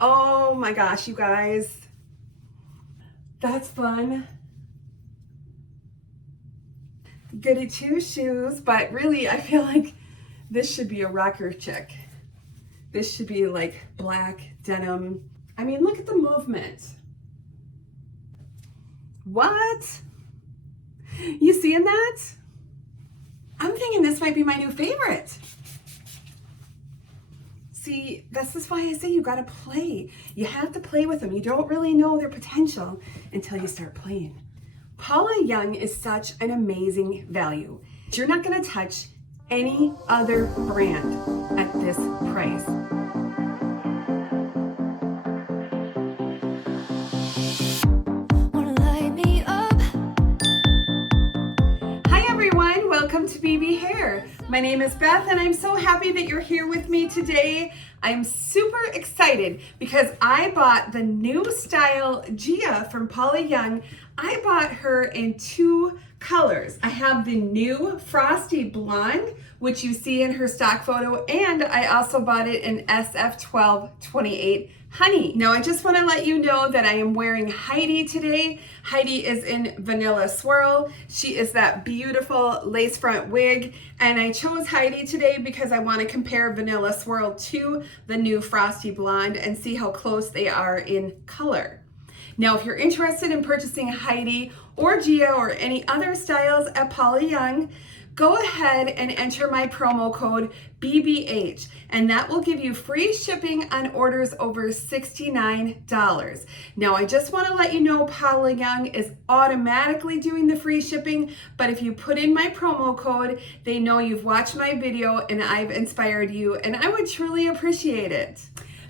Oh my gosh, you guys. That's fun. Goody two shoes, but really I feel like this should be a rocker chick. This should be like black denim. I mean, look at the movement. What? You seeing that? I'm thinking this might be my new favorite. See, this is why I say you gotta play. You have to play with them. You don't really know their potential until you start playing. Paula Young is such an amazing value. You're not gonna touch any other brand at this price. Hi everyone, welcome to BB Hair. My name is Beth and I'm so happy that you're here with me today. I'm super excited because I bought the new style GIA from Paula Young. I bought her in two colors. I have the new Frosty Blonde, which you see in her stock photo, and I also bought it in SF1228 Honey. Now I just want to let you know that I am wearing Heidi today. Heidi is in Vanilla Swirl. She is that beautiful lace front wig, and I chose Heidi today because I want to compare Vanilla Swirl to the new Frosty Blonde and see how close they are in color. Now, if you're interested in purchasing Heidi or GIA or any other styles at Paula Young, go ahead and enter my promo code BBH, and that will give you free shipping on orders over $69. Now, I just want to let you know Paula Young is automatically doing the free shipping, but if you put in my promo code, they know you've watched my video and I've inspired you, and I would truly appreciate it.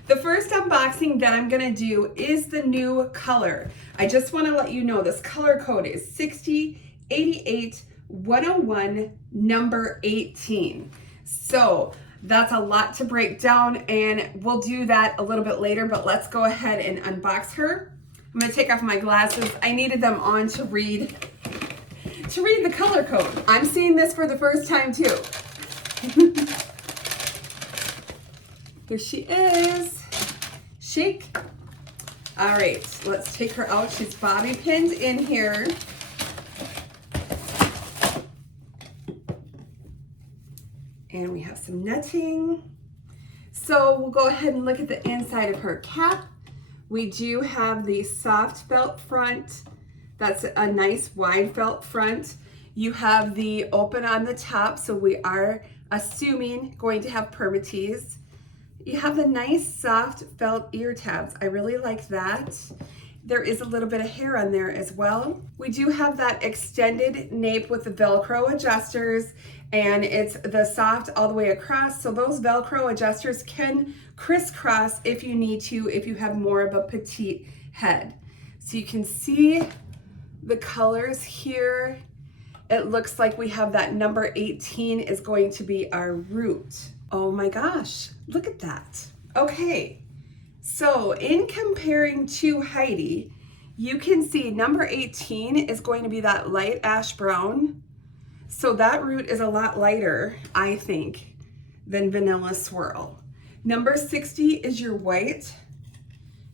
The first unboxing that I'm gonna do is the new color. I just wanna let you know this color code is 6088101 number 18. So that's a lot to break down and we'll do that a little bit later, but let's go ahead and unbox her. I'm gonna take off my glasses. I needed them on to read the color code. I'm seeing this for the first time too. Here she is. Shake. All right, let's take her out. She's bobby pinned in here. And we have some netting. So we'll go ahead and look at the inside of her cap. We do have the soft felt front. That's a nice wide felt front. You have the open on the top, so we are assuming going to have permatease. You have the nice soft felt ear tabs. I really like that. There is a little bit of hair on there as well. We do have that extended nape with the Velcro adjusters, and it's the soft all the way across. So those Velcro adjusters can crisscross if you need to, if you have more of a petite head. So you can see the colors here. It looks like we have that number 18 is going to be our root. Oh my gosh, look at that. Okay, so in comparing to Heidi, you can see number 18 is going to be that light ash brown. So that root is a lot lighter, I think, than Vanilla Swirl. Number 60 is your white.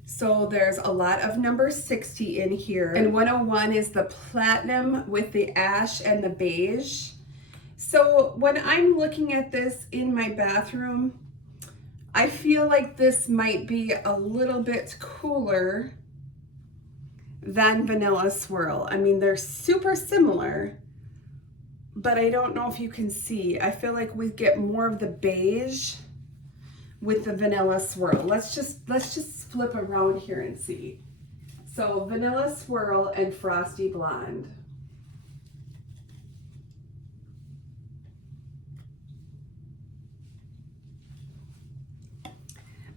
So there's a lot of number 60 in here. And 101 is the platinum with the ash and the beige. So when I'm looking at this in my bathroom, I feel like this might be a little bit cooler than Vanilla Swirl. I mean, they're super similar, but I don't know if you can see. I feel like we get more of the beige with the Vanilla Swirl. Let's just flip around here and see. So Vanilla Swirl and Frosty Blonde.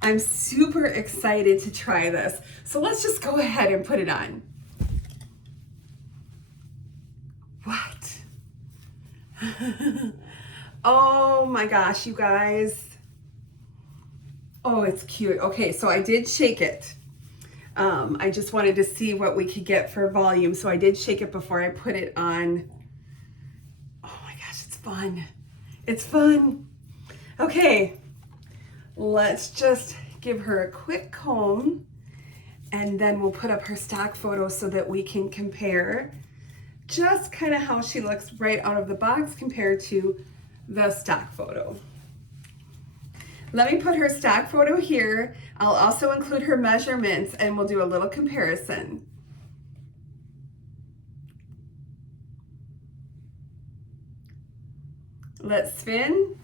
I'm super excited to try this. So let's just go ahead and put it on. What? Oh my gosh, you guys. Oh, it's cute. Okay, so I did shake it. I just wanted to see what we could get for volume. So I did shake it before I put it on. Oh my gosh, it's fun. It's fun. Okay. Let's just give her a quick comb, and then we'll put up her stock photo so that we can compare just kind of how she looks right out of the box compared to the stock photo. Let me put her stock photo here. I'll also include her measurements and we'll do a little comparison. Let's spin.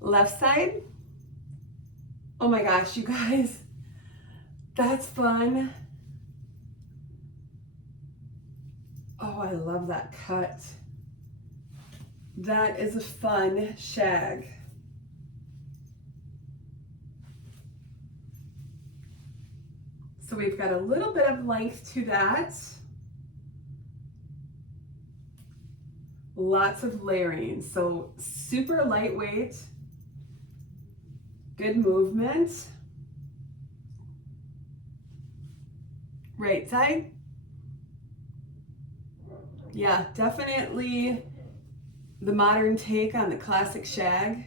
Left side. Oh my gosh, you guys, that's fun. Oh, I love that cut. That is a fun shag. So we've got a little bit of length to that. Lots of layering, so super lightweight, good movement. Right side. Yeah, definitely the modern take on the classic shag.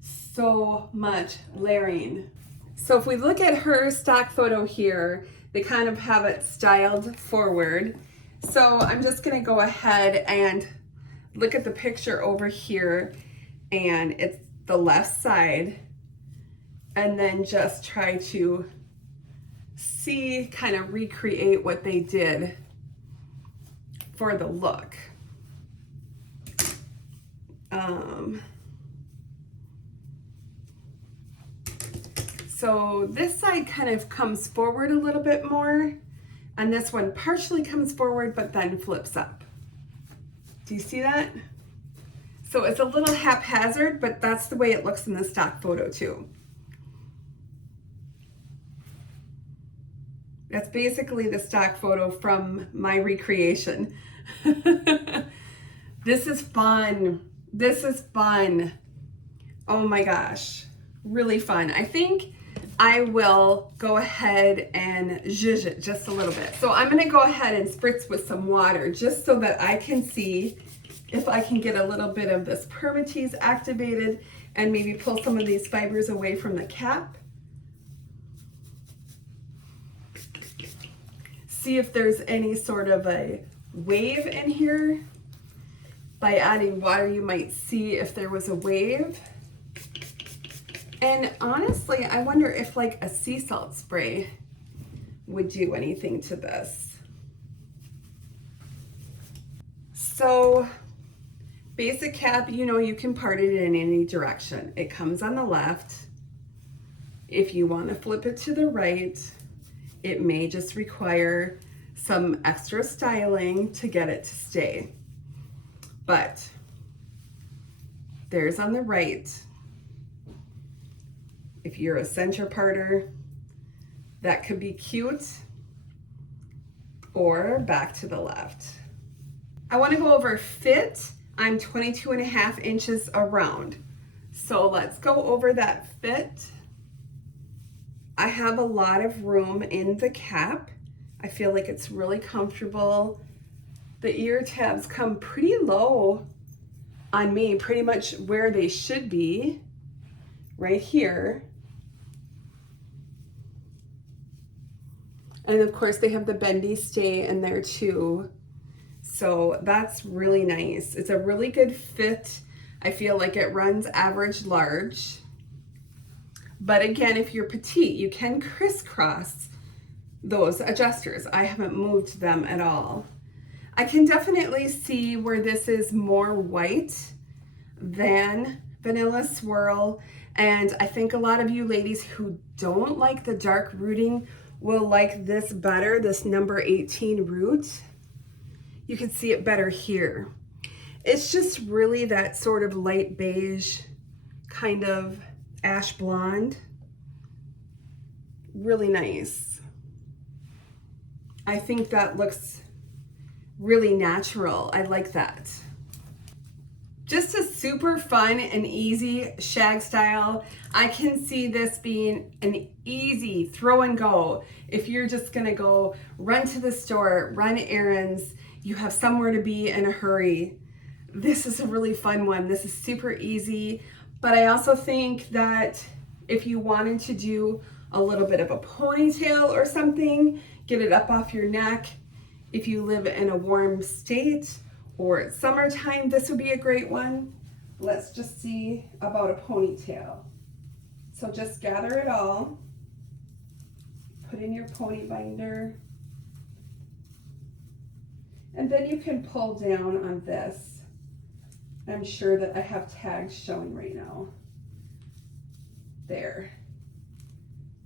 So much layering. So if we look at her stock photo here, they kind of have it styled forward. So I'm just gonna go ahead and look at the picture over here, and it's the left side, and then just try to see, kind of recreate what they did for the look. So this side kind of comes forward a little bit more, and this one partially comes forward but then flips up. Do you see that? So it's a little haphazard, but that's the way it looks in the stock photo too. That's basically the stock photo from my recreation. This is fun. This is fun. Oh my gosh, really fun. I think I will go ahead and zhuzh it just a little bit. So I'm gonna go ahead and spritz with some water just so that I can see if I can get a little bit of this permatease activated and maybe pull some of these fibers away from the cap. See if there's any sort of a wave in here. By adding water, you might see if there was a wave. And honestly, I wonder if like a sea salt spray would do anything to this. So basic cap, you know, you can part it in any direction. It comes on the left. If you want to flip it to the right, it may just require some extra styling to get it to stay. But there's on the right. If you're a center parter, that could be cute, or back to the left. I want to go over fit. I'm 22.5 inches around. So let's go over that fit. I have a lot of room in the cap. I feel like it's really comfortable. The ear tabs come pretty low on me, pretty much where they should be, right here. And of course they have the bendy stay in there too. So that's really nice. It's a really good fit. I feel like it runs average large. But again, if you're petite, you can crisscross those adjusters. I haven't moved them at all. I can definitely see where this is more white than Vanilla Swirl. And I think a lot of you ladies who don't like the dark rooting will like this better, this number 18 root. You can see it better here. It's just really that sort of light beige, kind of ash blonde. Really nice. I think that looks really natural. I like that. Just a super fun and easy shag style. I can see this being an easy throw and go. If you're just gonna go run to the store, run errands, you have somewhere to be in a hurry. This is a really fun one. This is super easy, But I also think that if you wanted to do a little bit of a ponytail or something, get it up off your neck. If you live in a warm state or it's summertime, this would be a great one. Let's just see about a ponytail. So just gather it all, put in your pony binder, and then you can pull down on this. I'm sure that I have tags showing right now. There.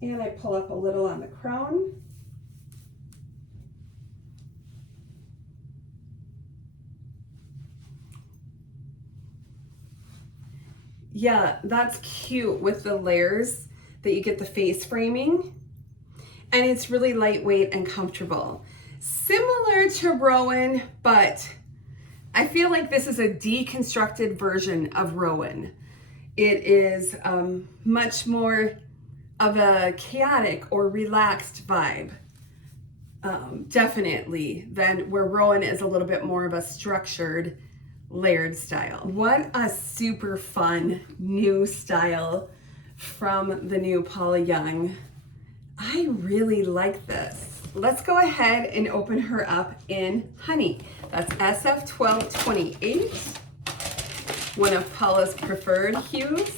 And I pull up a little on the crown. Yeah, that's cute with the layers that you get the face framing. And it's really lightweight and comfortable. Similar to Rowan, but I feel like this is a deconstructed version of Rowan. It is much more of a chaotic or relaxed vibe, definitely, than where Rowan is a little bit more of a structured, layered style. What a super fun new style from the new Paula Young. I really like this. Let's go ahead and open her up in Honey. That's SF1228, one of Paula's preferred hues.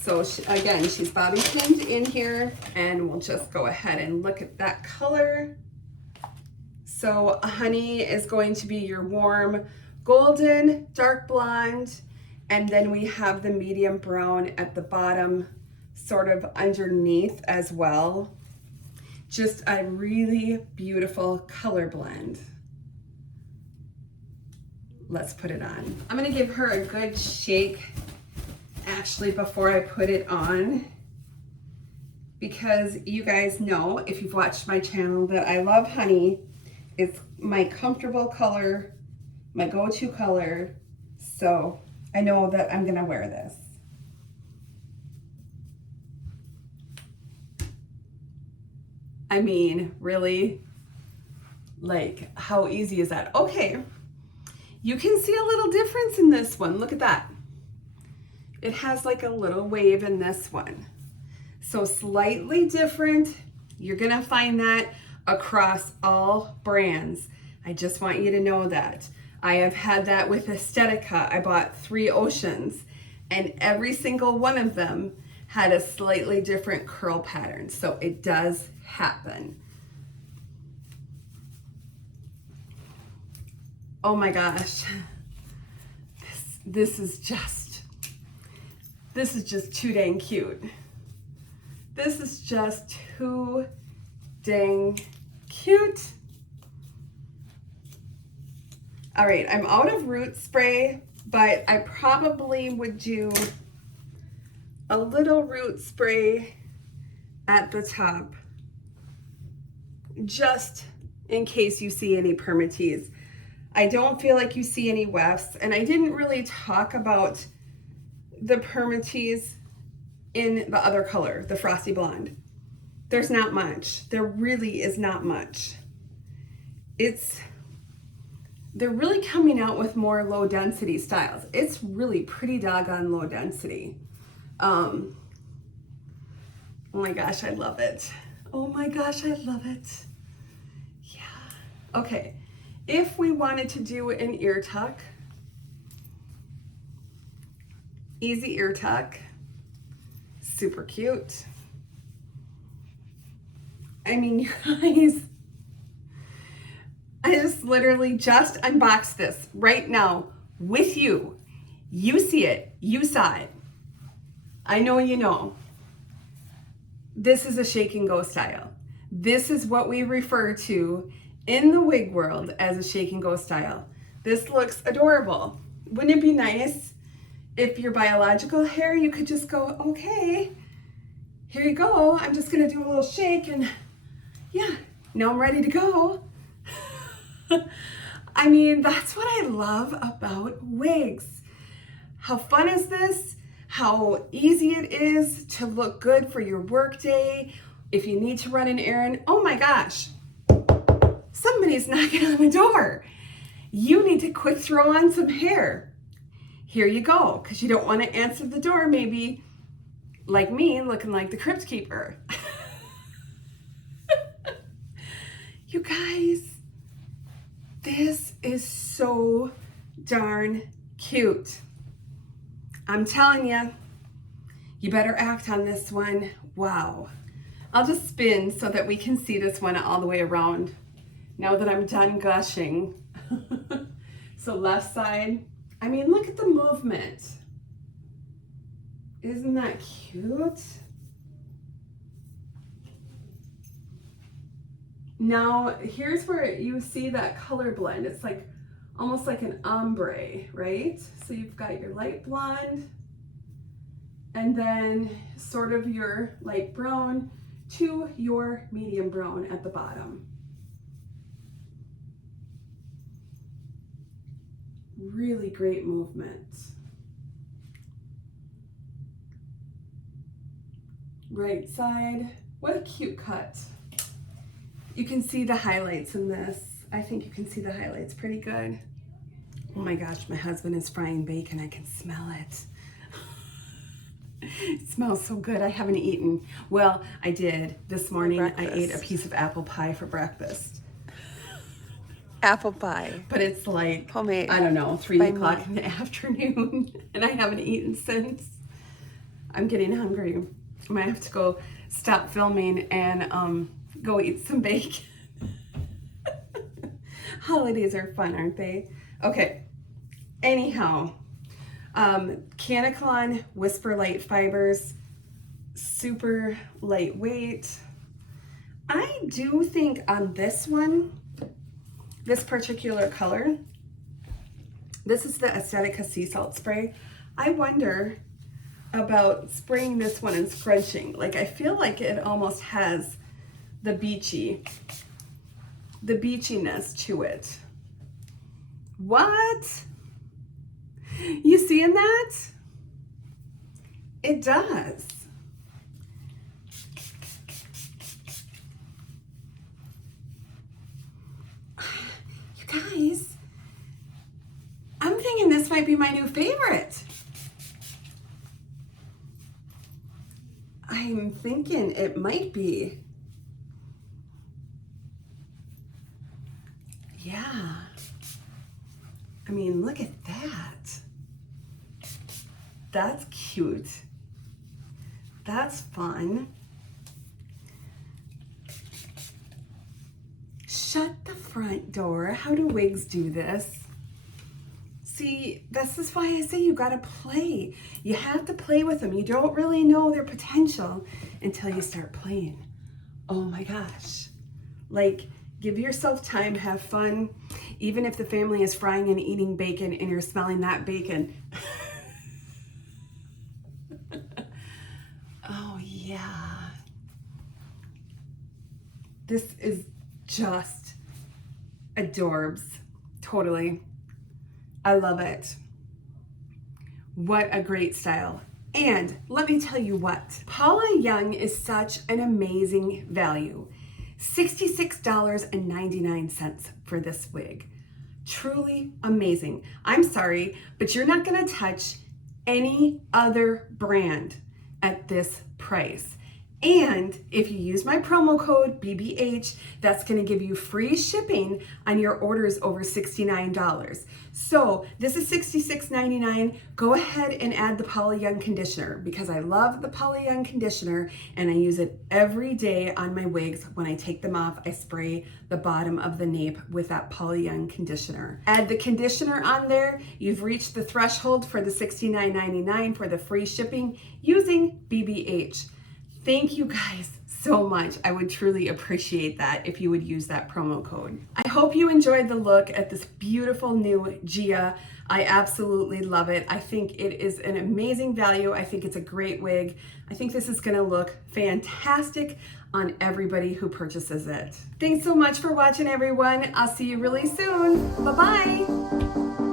So again, she's bobby pinned in here, and we'll just go ahead and look at that color. So Honey is going to be your warm golden, dark blonde, and then we have the medium brown at the bottom, sort of underneath as well. Just a really beautiful color blend. Let's put it on. I'm gonna give her a good shake actually before I put it on, because you guys know, if you've watched my channel, that I love Honey. It's my comfortable color, my go-to color, so I know that I'm gonna wear this. I mean, really? Like, how easy is that? Okay, you can see a little difference in this one. Look at that. It has like a little wave in this one. So slightly different. You're gonna find that across all brands. I just want you to know that. I have had that with Aesthetica. I bought 3 Oceans, and every single one of them had a slightly different curl pattern. So it does happen. Oh my gosh. This is just too dang cute. This is just too dang cute. All right, I'm out of root spray, but I probably would do a little root spray at the top, just in case you see any permatease. I don't feel like you see any wefts, and I didn't really talk about the permatease in the other color, the Frosty Blonde. There's not much. There really is not much. They're really coming out with more low density styles. It's really pretty doggone low density. Oh my gosh, I love it. Oh my gosh, I love it. Yeah. Okay, if we wanted to do an ear tuck, easy ear tuck, super cute. I mean, you guys, I just literally just unboxed this right now with you. You see it, you saw it. I know you know. This is a shake and go style. This is what we refer to in the wig world as a shake and go style. This looks adorable. Wouldn't it be nice if your biological hair, you could just go, okay, here you go. I'm just gonna do a little shake and yeah, now I'm ready to go. I mean, that's what I love about wigs. How fun is this? How easy it is to look good for your work day. If you need to run an errand, oh my gosh, somebody's knocking on the door. You need to quick throw on some hair. here you go, because you don't want to answer the door maybe like me, looking like the crypt keeper. You guys, this is so darn cute. I'm telling you, you better act on this one. Wow. I'll just spin so that we can see this one all the way around now that I'm done gushing. So left side, I mean, look at the movement. Isn't that cute? Now, here's where you see that color blend. It's like almost like an ombre, right? So you've got your light blonde and then sort of your light brown to your medium brown at the bottom. Really great movement. Right side, what a cute cut. You can see the highlights in this. I think you can see the highlights pretty good. Oh my gosh, my husband is frying bacon. I can smell it. It smells so good. I haven't eaten. Well, I did this morning. I ate a piece of apple pie for breakfast. Apple pie. But it's like, homemade. I don't know, 3 o'clock in the afternoon, and I haven't eaten since. I'm getting hungry. I might have to go stop filming and go eat some bacon. Holidays are fun, aren't they? Okay, anyhow, Caniclon Whisper Light Fibers, super lightweight. I do think on this one, this particular color, this is the Aesthetica Sea Salt Spray. I wonder about spraying this one and scrunching. Like, I feel like it almost has the beachiness to it. What? You seeing that? It does. You guys, I'm thinking this might be my new favorite. I'm thinking it might be. Yeah. I mean, look at that. That's cute. That's fun. Shut the front door. How do Wigs do this? See, this is why I say you gotta play. You have to play with them. You don't really know their potential until you start playing. Oh my gosh. Like, give yourself time, have fun. Even if the family is frying and eating bacon and you're smelling that bacon. Oh yeah. This is just adorbs. Totally. I love it. What a great style. And let me tell you what, Paula Young is such an amazing value. $66.99 for this wig. Truly amazing. I'm sorry, but you're not gonna touch any other brand at this price. And if you use my promo code BBH, that's gonna give you free shipping on your orders over $69. So this is $66.99. Go ahead and add the Paula Young conditioner because I love the Paula Young conditioner and I use it every day on my wigs. When I take them off, I spray the bottom of the nape with that Paula Young conditioner. Add the conditioner on there. You've reached the threshold for the $69.99 for the free shipping using BBH. Thank you guys so much. I would truly appreciate that if you would use that promo code. I hope you enjoyed the look at this beautiful new GIA. I absolutely love it. I think it is an amazing value. I think it's a great wig. I think this is gonna look fantastic on everybody who purchases it. Thanks so much for watching, everyone. I'll see you really soon. Bye-bye.